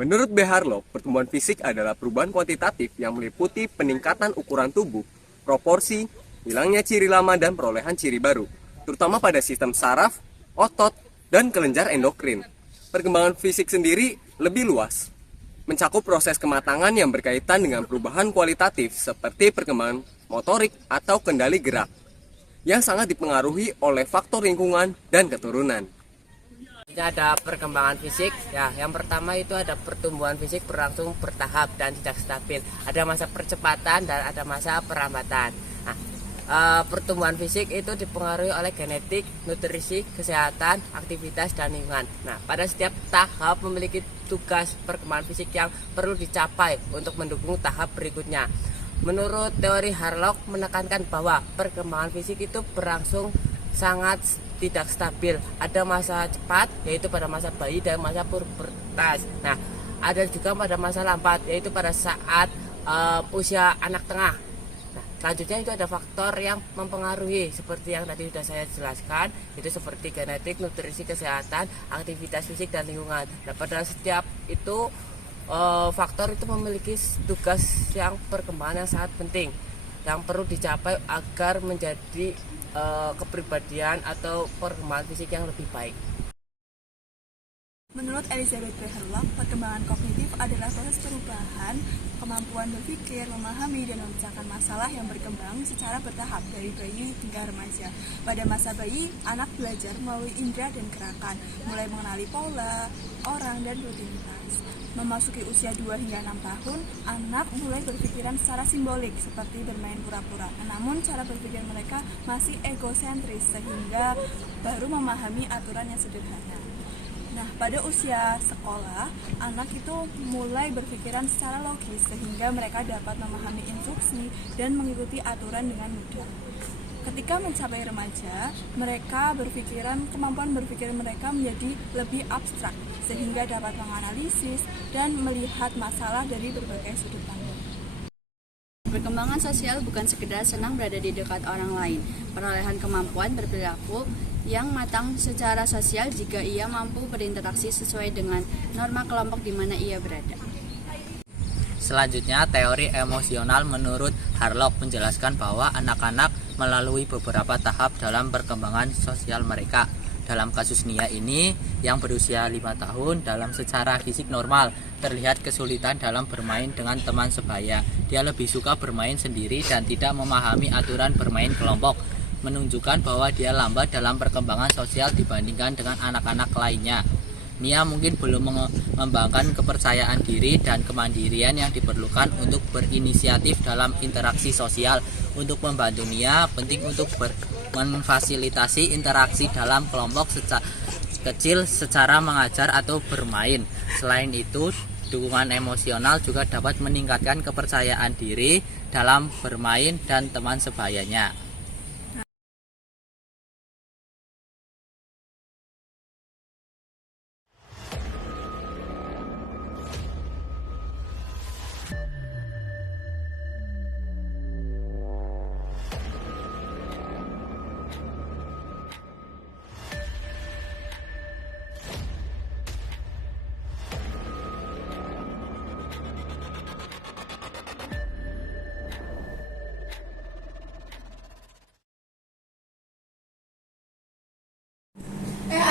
Menurut B. Harlock, pertumbuhan fisik adalah perubahan kuantitatif yang meliputi peningkatan ukuran tubuh, proporsi, hilangnya ciri lama dan perolehan ciri baru, terutama pada sistem saraf, otot, dan kelenjar endokrin. Perkembangan fisik sendiri lebih luas, mencakup proses kematangan yang berkaitan dengan perubahan kualitatif seperti perkembangan motorik atau kendali gerak, yang sangat dipengaruhi oleh faktor lingkungan dan keturunan. Ada perkembangan fisik, ya. Yang pertama itu ada pertumbuhan fisik berlangsung bertahap dan tidak stabil. Ada masa percepatan dan ada masa perlambatan. Nah, pertumbuhan fisik itu dipengaruhi oleh genetik, nutrisi, kesehatan, aktivitas, dan lingkungan. Nah, pada setiap tahap memiliki tugas perkembangan fisik yang perlu dicapai untuk mendukung tahap berikutnya. Menurut teori Harlock menekankan bahwa perkembangan fisik itu berlangsung sangat tidak stabil. Ada masa cepat, yaitu pada masa bayi, dan masa pubertas. Nah, ada juga pada masa lambat, yaitu pada saat usia anak tengah. Nah, selanjutnya itu ada faktor yang mempengaruhi seperti yang tadi sudah saya jelaskan, itu seperti genetik, nutrisi, kesehatan, aktivitas fisik, dan lingkungan. Nah, pada setiap itu faktor itu memiliki tugas yang perkembangan yang sangat penting yang perlu dicapai agar menjadi kepribadian atau perkembangan fisik yang lebih baik. Menurut Elizabeth B. Harlock, perkembangan kognitif adalah proses perubahan kemampuan berpikir, memahami, dan memecahkan masalah yang berkembang secara bertahap dari bayi hingga remaja. Pada masa bayi, anak belajar melalui indera dan gerakan, mulai mengenali pola, orang, dan rutinitas. Memasuki usia 2 hingga 6 tahun, anak mulai berpikiran secara simbolik seperti bermain pura-pura. Namun cara berpikir mereka masih egosentris sehingga baru memahami aturan yang sederhana. Nah, pada usia sekolah, anak itu mulai berpikiran secara logis sehingga mereka dapat memahami instruksi dan mengikuti aturan dengan mudah. Ketika mencapai remaja, kemampuan berpikir mereka menjadi lebih abstrak sehingga dapat menganalisis dan melihat masalah dari berbagai sudut pandang. Perkembangan sosial bukan sekedar senang berada di dekat orang lain. Perolehan kemampuan berperilaku yang matang secara sosial jika ia mampu berinteraksi sesuai dengan norma kelompok di mana ia berada. Selanjutnya, teori emosional menurut Harlock menjelaskan bahwa anak-anak melalui beberapa tahap dalam perkembangan sosial mereka. Dalam kasus Nia ini, yang berusia 5 tahun, dalam secara fisik normal, terlihat kesulitan dalam bermain dengan teman sebaya. Dia lebih suka bermain sendiri dan tidak memahami aturan bermain kelompok, menunjukkan bahwa dia lambat dalam perkembangan sosial dibandingkan dengan anak-anak lainnya. Nia mungkin belum mengembangkan kepercayaan diri dan kemandirian yang diperlukan untuk berinisiatif dalam interaksi sosial. Untuk membantu Nia, penting untuk memfasilitasi interaksi dalam kelompok kecil secara mengajar atau bermain. Selain itu, dukungan emosional juga dapat meningkatkan kepercayaan diri dalam bermain dan teman sebayanya.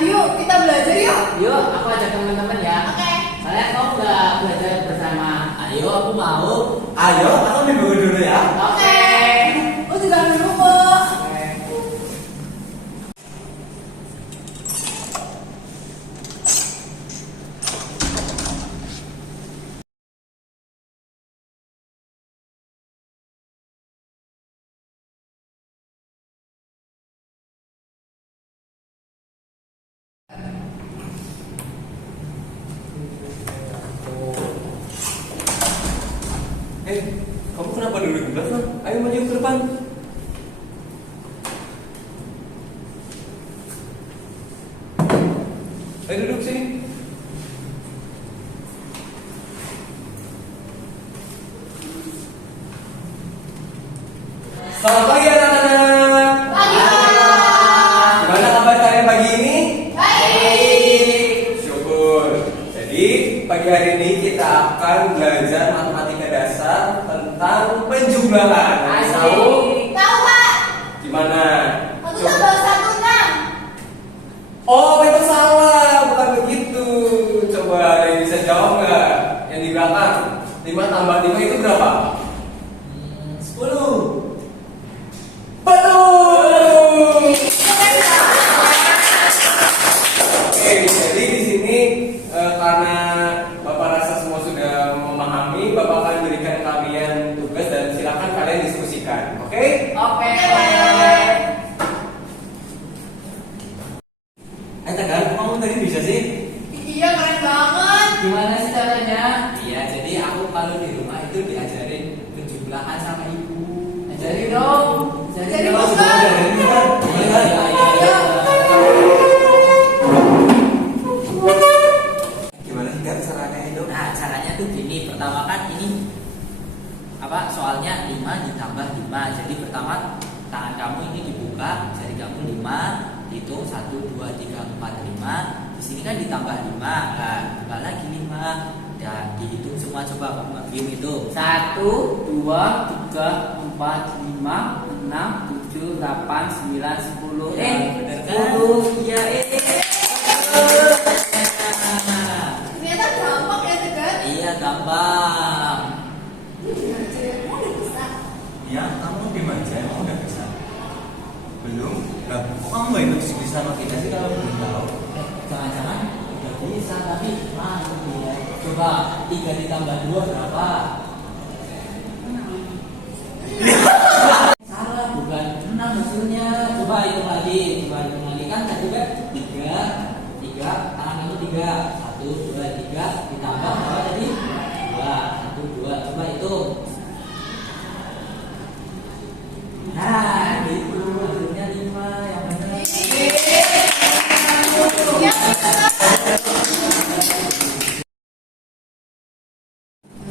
Yuk, kita belajar yuk. Yuk, aku ajak teman-teman ya. Oke. Kalian mau nggak belajar bersama? Ayo, aku mau. Ayo, aku minggu dulu ya. Oke. Oh, juga dulu kok. Kamu kenapa duduk di belakang? Ayo maju ke depan. Ayo duduk sini. Selamat pagi anak-anak. Pagi. Gimana kabar kalian pagi ini? Baik. Syukur. Jadi pagi hari ini akan belajar matematika dasar tentang penjumlahan. Tahu? Tahu, Pak. Gimana? Satu tambah satu, 6. Oh, itu salah, bukan begitu. Coba ada yang bisa jawab nggak? Yang di belakang. 5 tambah 5 itu berapa? 10. Betul. Oke, jadi di sini karena Bapak rasa semua sudah memahami, Bapak akan berikan kalian tugas dan silakan kalian diskusikan. Oke? Oke. Tegar, kamu tadi bisa sih? Iya, keren banget. Gimana sih caranya? Iya, jadi aku kalau di rumah itu diajarin penjumlahan sama ibu. Ajarin dong. Ajarin dong. dong, Kak. Iya. Gimana sih Kak caranya itu? Nah, caranya tuh gini. Pertama kan ini soalnya 5 ditambah 5. Jadi pertama tangan kamu ini dibuka, jari kamu 5, hitung 1 2 3 4 5. Di sini kan ditambah 5. Nah, tambah lagi 5. Dan dihitung semua, coba Bim hitung. 1, 2, 3, 4, 5, 6, 7, 8, 9, 10. Bener kan? 10. Iya, Ternyata gampang ya, Tegar. Iya, gampang. Kamu udah bisa. Ya, kamu dimanja, kamu udah bisa. Belum? Lah, kok kamu nggak ikut diskusi sama kita sih kalau belum tahu? Jangan-jangan udah bisa tapi malu ya. Coba 3 ditambah 2 berapa? Salah, bukan 6 hasilnya. Coba hitung lagi. Kan tadi kan 3 tangan kamu 3. 1 2 3 ditambah berapa tadi? 2. 1 2. Coba hitung. Nah, gitu hasilnya 5 yang benar. Iya,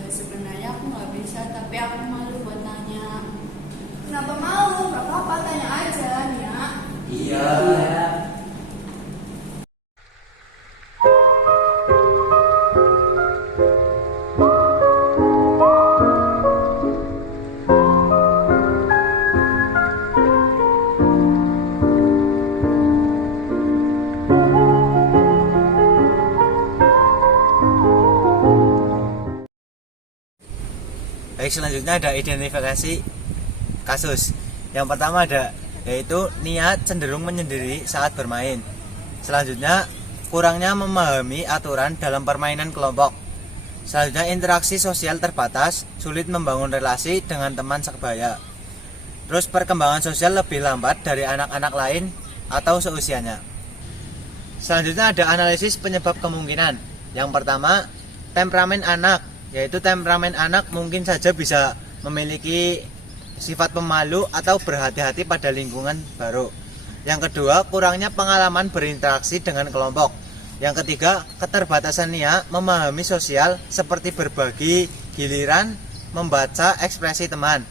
Sebenarnya aku nggak bisa, tapi aku malu buat nanya. kenapa mau? Gak apa-apa, tanya aja, Nia. Iya. Baik, selanjutnya ada identifikasi kasus. Yang pertama ada yaitu niat cenderung menyendiri saat bermain. Selanjutnya kurangnya memahami aturan dalam permainan kelompok. Selanjutnya interaksi sosial terbatas, sulit membangun relasi dengan teman sebaya. Terus perkembangan sosial lebih lambat dari anak-anak lain atau seusianya. Selanjutnya ada analisis penyebab kemungkinan. Yang pertama, temperamen anak, yaitu temperamen anak mungkin saja bisa memiliki sifat pemalu atau berhati-hati pada lingkungan baru. Yang kedua, kurangnya pengalaman berinteraksi dengan kelompok. Yang ketiga, keterbatasan Nia memahami sosial seperti berbagi giliran, membaca ekspresi teman.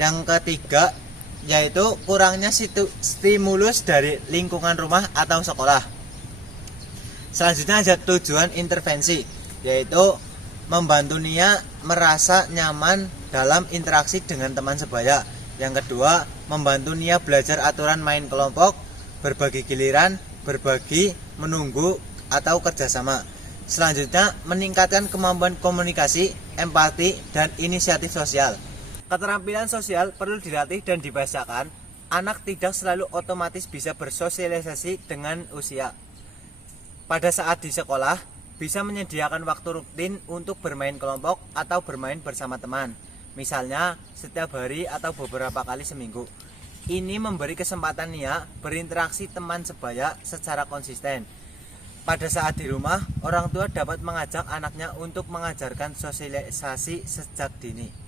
Yang ketiga, yaitu kurangnya stimulus dari lingkungan rumah atau sekolah. Selanjutnya ada tujuan intervensi, yaitu membantu Nia merasa nyaman dalam interaksi dengan teman sebaya. Yang kedua, membantu Nia belajar aturan main kelompok, berbagi giliran, berbagi, menunggu, atau kerjasama. Selanjutnya, meningkatkan kemampuan komunikasi, empati, dan inisiatif sosial. Keterampilan sosial perlu dilatih dan dibiasakan. Anak tidak selalu otomatis bisa bersosialisasi dengan usia. Pada saat di sekolah, bisa menyediakan waktu rutin untuk bermain kelompok atau bermain bersama teman. Misalnya, setiap hari atau beberapa kali seminggu. Ini memberi kesempatan Nia berinteraksi teman sebaya secara konsisten. Pada saat di rumah, orang tua dapat mengajak anaknya untuk mengajarkan sosialisasi sejak dini.